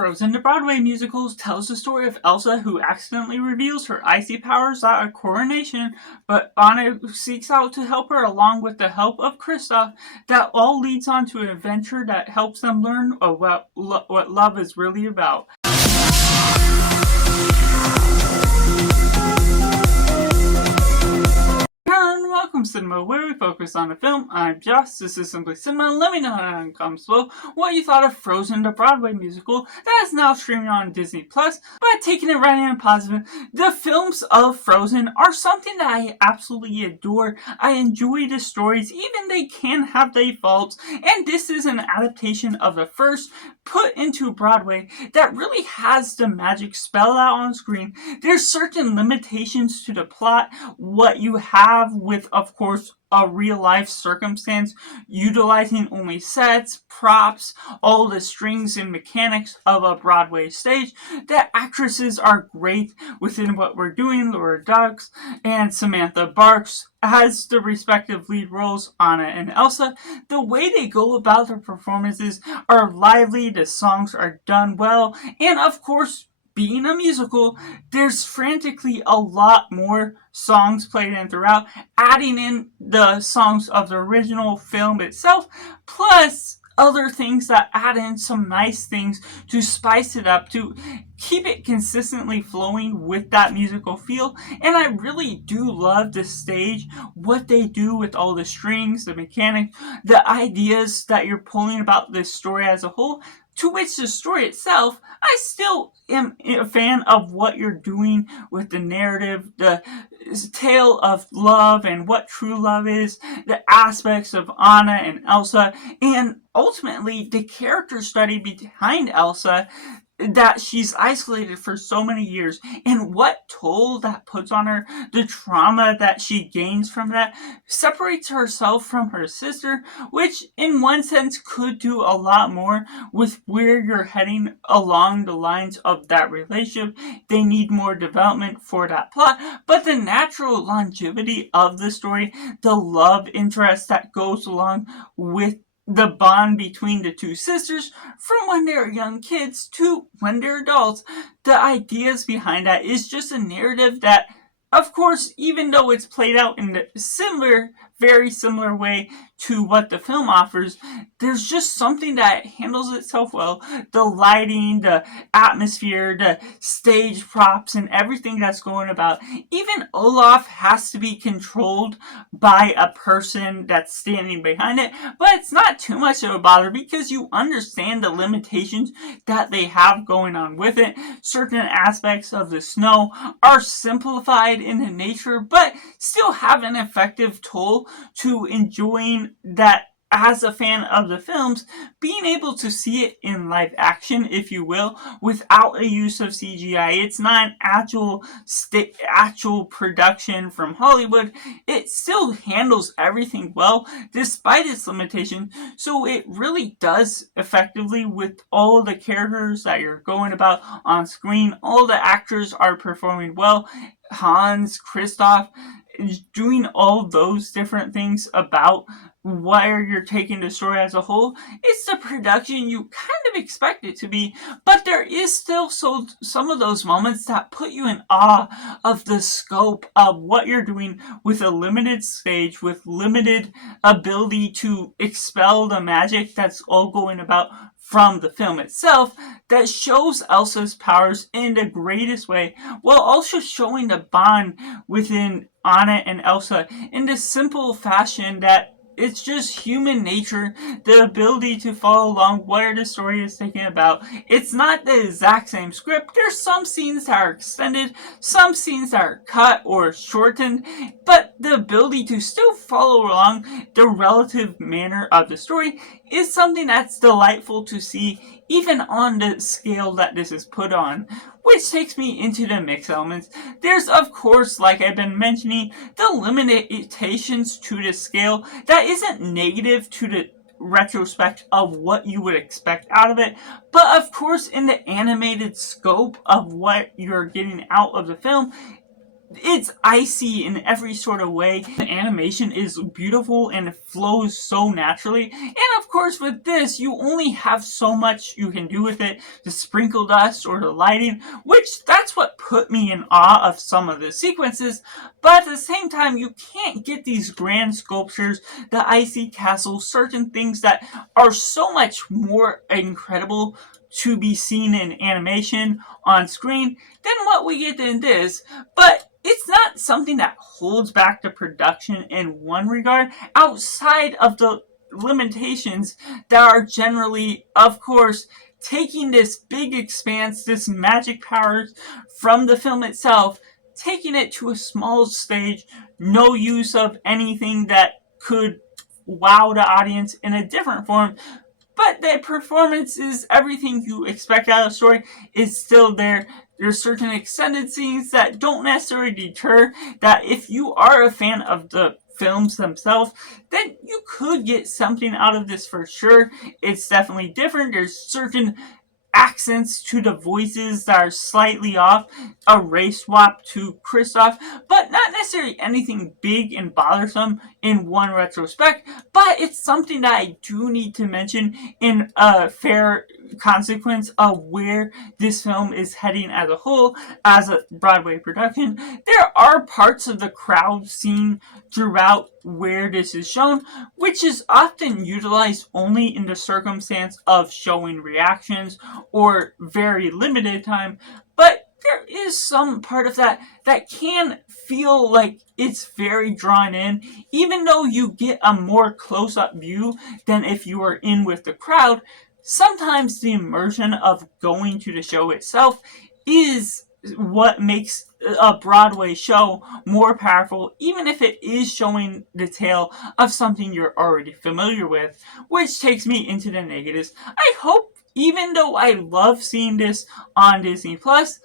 Frozen the Broadway Musical tells the story of Elsa who accidentally reveals her icy powers at a coronation, but Anna seeks out to help her along with the help of Kristoff. That all leads on to an adventure that helps them learn what love is really about. Welcome Cinema, where we focus on a film. I'm Josh, this is Simply Cinema. Let me know how uncomfortable what you thought of Frozen the Broadway Musical that is now streaming on Disney+. But taking it right in positive, the films of Frozen are something that I absolutely adore. I enjoy the stories, even they can have their faults, and this is an adaptation of the first put into Broadway that really has the magic spelled out on screen. There's certain limitations to the plot, what you have with, of course, a real life circumstance, utilizing only sets, props, all the strings and mechanics of a Broadway stage. The actresses are great within what we're doing. Laura Dux and Samantha Barks as the respective lead roles, Anna and Elsa. The way they go about their performances are lively, the songs are done well, and of course, being a musical, there's frantically a lot more songs played in throughout, adding in the songs of the original film itself, plus other things that add in some nice things to spice it up, to keep it consistently flowing with that musical feel. And I really do love the stage, what they do with all the strings, the mechanics, the ideas that you're pulling about this story as a whole. To which the story itself, I still am a fan of what you're doing with the narrative, the tale of love and what true love is, the aspects of Anna and Elsa, and ultimately the character study behind Elsa, that she's isolated for so many years, and what toll that puts on her, the trauma that she gains from that, separates herself from her sister, which in one sense could do a lot more with where you're heading along the lines of that relationship. They need more development for that plot, but the natural longevity of the story, the love interest that goes along with the bond between the two sisters from when they're young kids to when they're adults, the ideas behind that is just a narrative that, of course, even though it's played out in a very similar way to what the film offers, there's just something that handles itself well. The lighting, the atmosphere, the stage props, and everything that's going about. Even Olaf has to be controlled by a person that's standing behind it, but it's not too much of a bother because you understand the limitations that they have going on with it. Certain aspects of the snow are simplified in the nature, but still have an effective toll to enjoying that as a fan of the films, being able to see it in live action, if you will, without a use of CGI. It's not an actual production from Hollywood. It still handles everything well, despite its limitations. So it really does effectively with all the characters that you're going about on screen. All the actors are performing well. Hans, Kristoff, doing all those different things about where you're taking the story as a whole. It's the production you kind of expect it to be, but there is still some of those moments that put you in awe of the scope of what you're doing with a limited stage, with limited ability to expel the magic that's all going about from the film itself, that shows Elsa's powers in the greatest way, while also showing the bond within Anna and Elsa in this simple fashion that it's just human nature, the ability to follow along where the story is taken about. It's not the exact same script. There's some scenes that are extended, some scenes that are cut or shortened, but the ability to still follow along the relative manner of the story is something that's delightful to see, even on the scale that this is put on. Which takes me into the mix elements. There's, of course, like I've been mentioning, the limitations to the scale that isn't negative to the retrospect of what you would expect out of it, but of course in the animated scope of what you're getting out of the film, it's icy in every sort of way. The animation is beautiful and it flows so naturally. And of course with this, you only have so much you can do with it. The sprinkle dust or the lighting, which that's what put me in awe of some of the sequences. But at the same time, you can't get these grand sculptures, the icy castle, certain things that are so much more incredible to be seen in animation on screen than what we get in this. But it's not something that holds back the production in one regard, outside of the limitations that are generally, of course, taking this big expanse, this magic powers from the film itself, taking it to a small stage, no use of anything that could wow the audience in a different form. But the performance is everything you expect out of a story is still there. There's certain extended scenes that don't necessarily deter, that if you are a fan of the films themselves, then you could get something out of this for sure. It's definitely different. There's certain accents to the voices that are slightly off, a race swap to Kristoff, but not necessarily anything big and bothersome in one retrospect. But it's something that I do need to mention in a fair consequence of where this film is heading as a whole, as a Broadway production. There are parts of the crowd scene throughout where this is shown, which is often utilized only in the circumstance of showing reactions or very limited time, but there is some part of that that can feel like it's very drawn in, even though you get a more close-up view than if you were in with the crowd. Sometimes the immersion of going to the show itself is what makes a Broadway show more powerful, even if it is showing the tale of something you're already familiar with, which takes me into the negatives. I hope, even though I love seeing this on Disney Plus,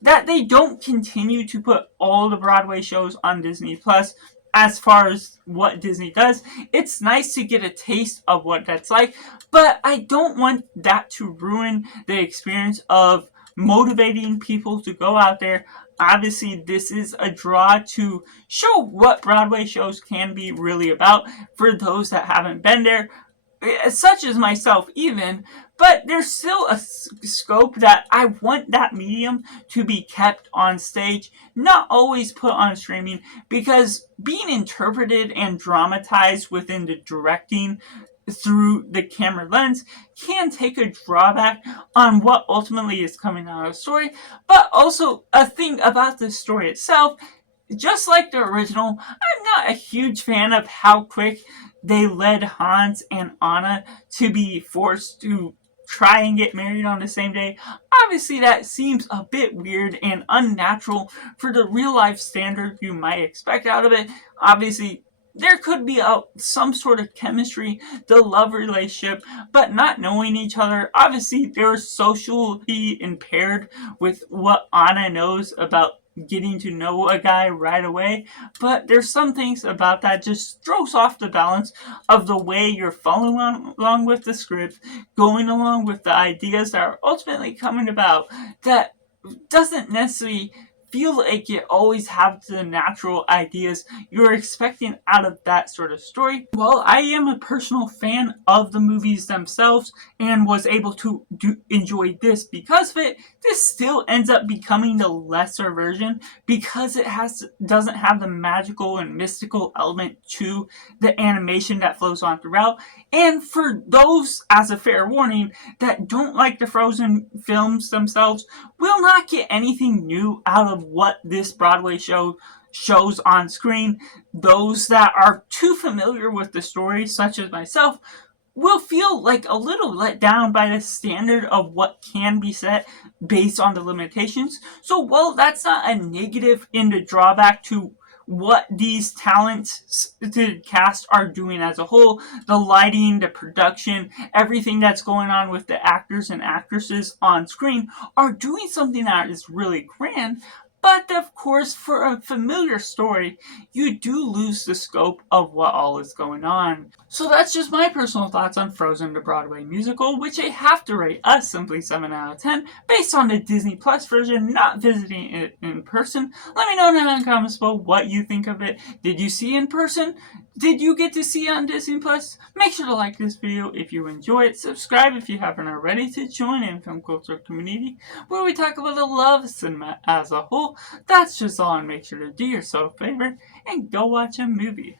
that they don't continue to put all the Broadway shows on Disney Plus. As far as what Disney does, it's nice to get a taste of what that's like, but I don't want that to ruin the experience of motivating people to go out there. Obviously, this is a draw to show what Broadway shows can be really about for those that haven't been there, such as myself even. But there's still a scope that I want that medium to be kept on stage, not always put on streaming, because being interpreted and dramatized within the directing through the camera lens can take a drawback on what ultimately is coming out of the story. But also, a thing about the story itself, just like the original, I'm not a huge fan of how quick they led Hans and Anna to be forced to try and get married on the same day. Obviously, that seems a bit weird and unnatural for the real life standard you might expect out of it. Obviously, there could be some sort of chemistry, the love relationship, but not knowing each other. Obviously, they're socially impaired with what Anna knows about getting to know a guy right away, but there's some things about that just throws off the balance of the way you're following along with the script, going along with the ideas that are ultimately coming about, that doesn't necessarily feel like you always have the natural ideas you're expecting out of that sort of story. While I am a personal fan of the movies themselves and was able to enjoy this because of it, this still ends up becoming the lesser version because it doesn't have the magical and mystical element to the animation that flows on throughout. And for those, as a fair warning, that don't like the Frozen films themselves, will not get anything new out of what this Broadway show shows on screen. Those that are too familiar with the story, such as myself, will feel like a little let down by the standard of what can be set based on the limitations. So while that's not a negative in the drawback to what these talents, the cast, are doing as a whole, the lighting, the production, everything that's going on with the actors and actresses on screen are doing something that is really grand. But of course, for a familiar story, you do lose the scope of what all is going on. So that's just my personal thoughts on Frozen the Broadway Musical, which I have to rate a simply 7 out of 10 based on the Disney Plus version, not visiting it in person. Let me know in the comments below what you think of it. Did you see in person? Did you get to see it on Disney Plus? Make sure to like this video if you enjoy it. Subscribe if you haven't already to join in film culture community where we talk about the love of cinema as a whole. That's just all, and make sure to do yourself a favor and go watch a movie.